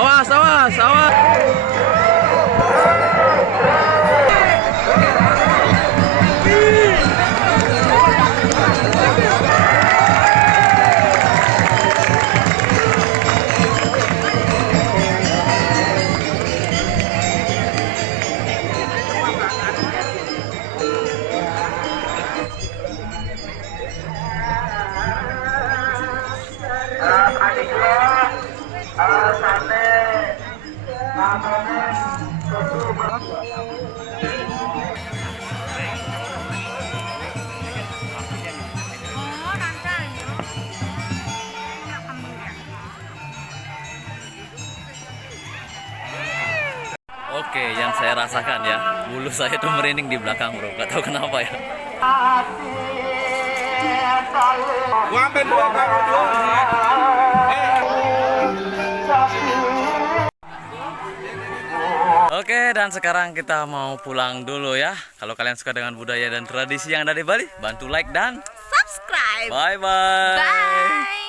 Awas, awas, awas. Oke, yang saya rasakan ya, bulu saya tuh merinding di belakang bro, gak tahu kenapa ya. Oke, dan sekarang kita mau pulang dulu ya. Kalau kalian suka dengan budaya dan tradisi yang ada di Bali, bantu like dan Subscribe. bye-bye. Bye.